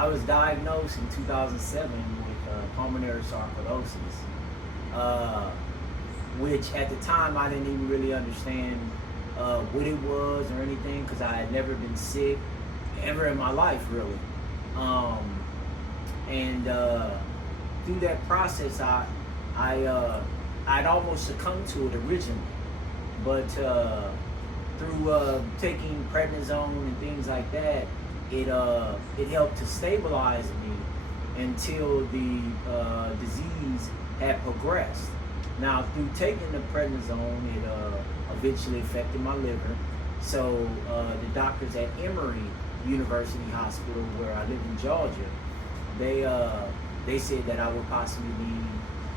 I was diagnosed in 2007 with pulmonary sarcoidosis, which at the time I didn't even really understand what it was or anything, because I had never been sick ever in my life, really. And through that process, I'd almost succumbed to it originally, but through taking prednisone and things like that, it helped to stabilize me until the disease had progressed. Now, through taking the prednisone, it eventually affected my liver. So the doctors at Emory University Hospital, where I live in Georgia, they said that I would possibly need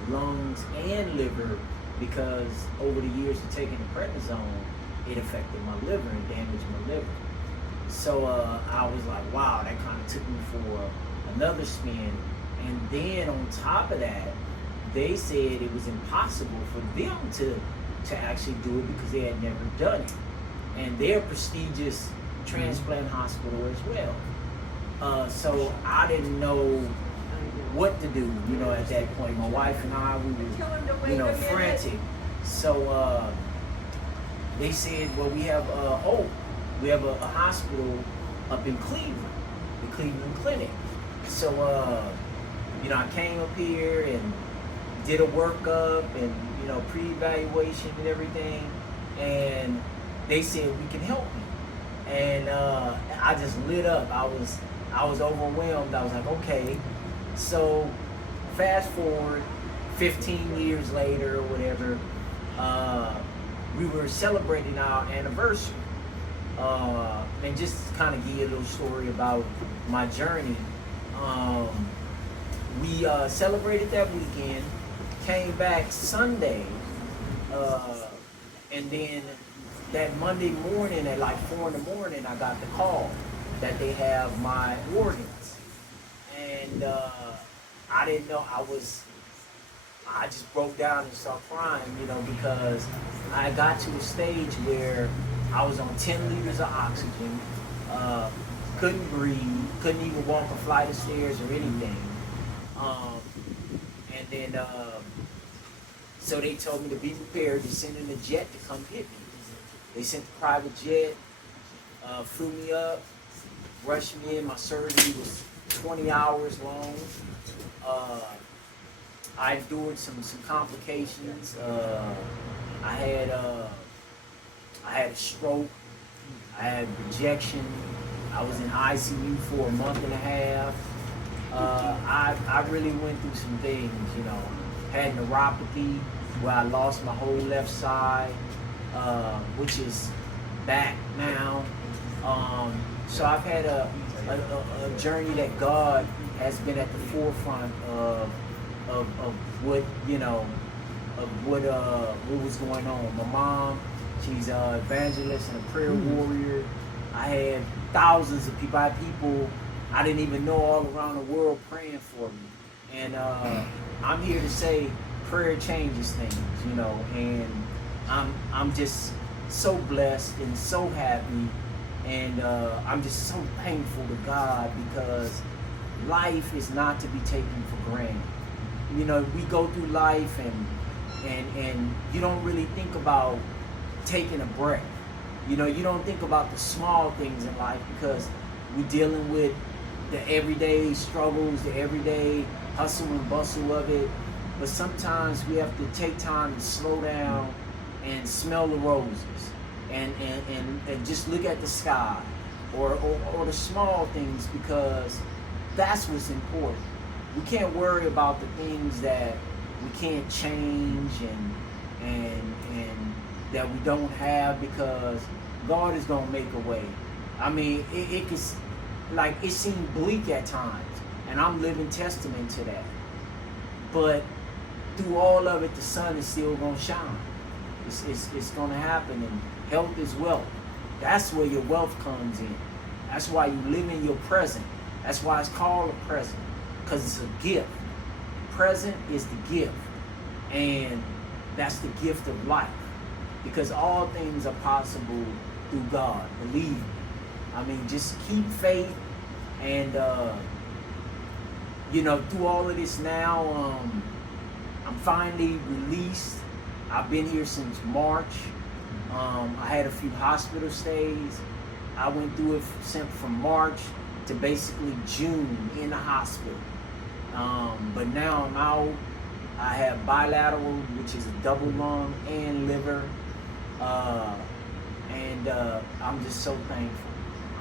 lungs and liver, because over the years of taking the prednisone, it affected my liver and damaged my liver. So I was like, wow, that kind of took me for another spin. And then on top of that, they said it was impossible for them to actually do it because they had never done it. And they're a prestigious transplant hospital as well. So I didn't know what to do, at that point. My wife and I, we were, frantic. So they said, well, we have hope. We have a hospital up in Cleveland, the Cleveland Clinic. So, I came up here and did a workup and, pre-evaluation and everything. And they said, we can help you. And I just lit up. I was overwhelmed. I was like, okay. So fast forward 15 years later or whatever, we were celebrating our anniversary. And just kind of give you a little story about my journey. We celebrated that weekend, came back Sunday, and then that Monday morning at like 4 in the morning, I got the call that they have my organs. And I didn't know. I just broke down and started crying, because I got to a stage where I was on 10 liters of oxygen, couldn't breathe, couldn't even walk a flight of stairs or anything. And then, so they told me to be prepared to send in a jet to come hit me. They sent the private jet, flew me up, rushed me in. My surgery was 20 hours long. I endured some complications. I had a stroke. I had rejection. I was in ICU for a month and a half. I really went through some things, Had neuropathy, where I lost my whole left side, which is back now. So I've had a journey that God has been at the forefront of what, what was going on. My mom, she's an evangelist and a prayer warrior. I had thousands of people. I had people I didn't even know all around the world praying for me. And I'm here to say prayer changes things, and I'm just so blessed and so happy, and I'm just so thankful to God, because life is not to be taken for granted. We go through life and you don't really think about taking a breath. You don't think about the small things in life, because we're dealing with the everyday struggles, the everyday hustle and bustle of it. But sometimes we have to take time to slow down and smell the roses and just look at the sky or the small things, because that's what's important. We can't worry about the things that we can't change and that we don't have, because God is gonna make a way. I mean, it seemed bleak at times, and I'm living testament to that. But through all of it, the sun is still gonna shine. It's gonna happen, and health is wealth. That's where your wealth comes in. That's why you live in your present. That's why it's called a present, because it's a gift. Present is the gift, and that's the gift of life, because all things are possible through God. Believe me. I mean, just keep faith, and through all of this now, I'm finally released. I've been here since March. I had a few hospital stays. I went through it from March to basically June in the hospital. But now I'm out. I have bilateral, which is a double lung and liver. And I'm just so thankful.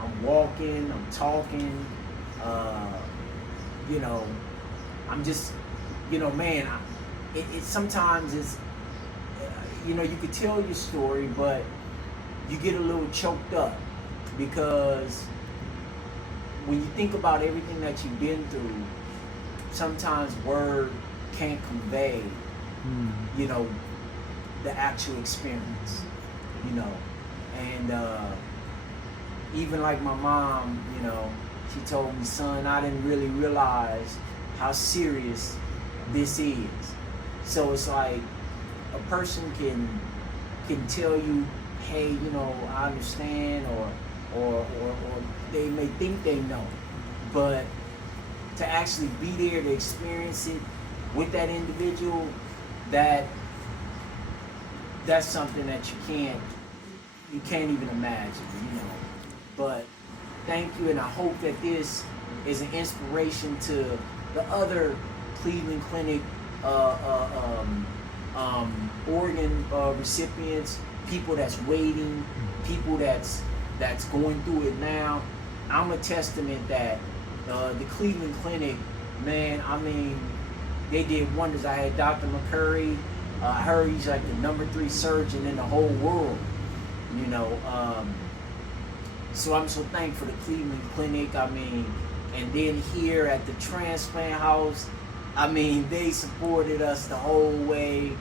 I'm walking, I'm talking, I'm just, man, it sometimes is, you could tell your story, but you get a little choked up because when you think about everything that you've been through, sometimes word can't convey, the actual experience, and even like my mom, she told me, son, I didn't really realize how serious this is. So it's like a person can tell you, hey, I understand, or they may think they know, but to actually be there to experience it with that individual, that's something that you can't even imagine, But thank you, and I hope that this is an inspiration to the other Cleveland Clinic organ recipients, people that's waiting, people that's going through it now. I'm a testament that the Cleveland Clinic, man, I mean, they did wonders. I had Dr. McCurry. I heard he's like the #3 surgeon in the whole world, So I'm so thankful for the Cleveland Clinic. I mean, and then here at the Transplant House, I mean, they supported us the whole way.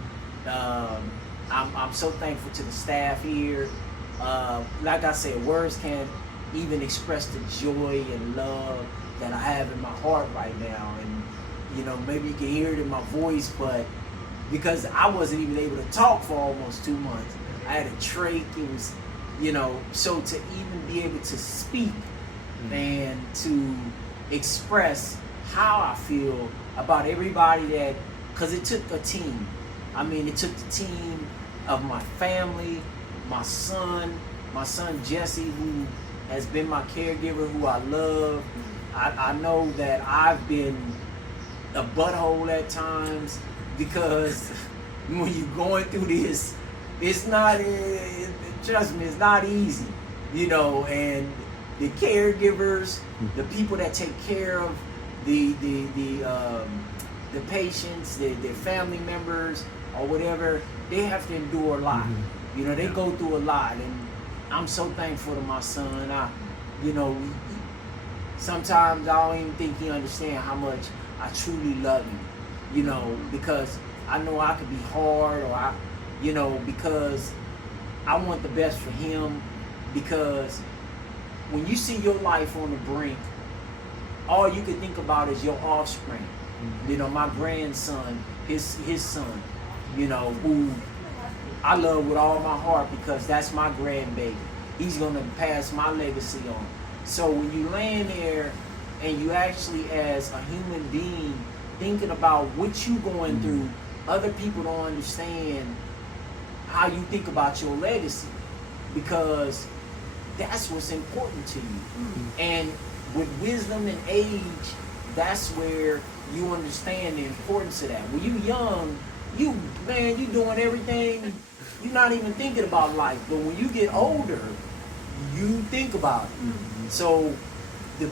I'm so thankful to the staff here. Like I said, words can't even express the joy and love that I have in my heart right now. And, maybe you can hear it in my voice, but because I wasn't even able to talk for almost 2 months. I had a trach. It was, so to even be able to speak and to express how I feel about everybody because it took a team. I mean, it took the team of my family, my son Jesse, who has been my caregiver, who I love. I know that I've been a butthole at times because when you're going through this, it's not, trust me, it's not easy, and the caregivers, the people that take care of the patients, their family members or whatever, they have to endure a lot. They go through a lot, and I'm so thankful to my son. Sometimes I don't even think he understands how much I truly love him, because I know I could be hard, or because I want the best for him, because when you see your life on the brink, all you can think about is your offspring. My grandson, his son, who I love with all my heart, because that's my grandbaby. He's gonna pass my legacy on. So when you land there and you actually, as a human being, thinking about what you going through, other people don't understand how you think about your legacy, because that's what's important to you. And with wisdom and age, that's where you understand the importance of that. When you young, you doing everything, you're not even thinking about life. But when you get older, you think about it. So the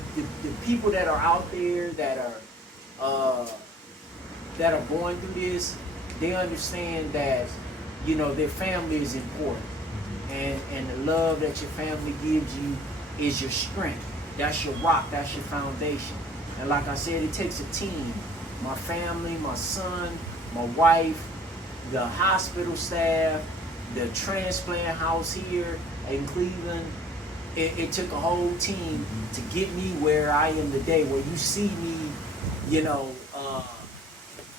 people that are out there that are going through this, they understand that their family is important, and the love that your family gives you is your strength. That's your rock. That's your foundation. And like I said, it takes a team. My family, my son, my wife, the hospital staff, the transplant house here in Cleveland. It took a whole team to get me where I am today, where you see me,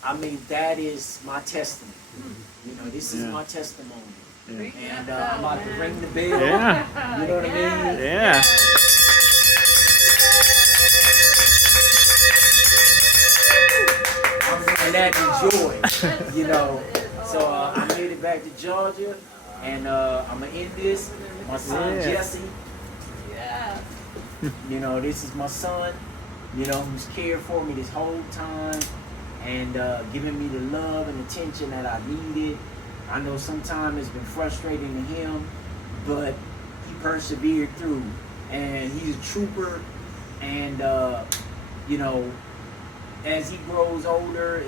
I mean, that is my testimony. This is my testimony. And I'm about to ring the bell. Yeah. You know what I mean? Yeah. having joy, you know. So I made it back to Georgia, and I'm gonna end this. My son Jesse, you know, this is my son, you know, who's cared for me this whole time and giving me the love and attention that I needed. I know sometimes it's been frustrating to him, but he persevered through, and he's a trooper. And you know, as he grows older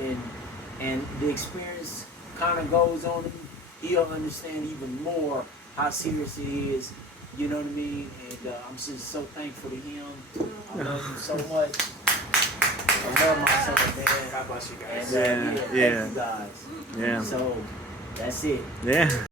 and the experience kind of goes on him, he'll understand even more how serious it is. You know what I mean? And I'm just so thankful to him. I love him so much. I love my son, man. God bless you guys. And, thank you guys. Yeah. So that's it. Yeah.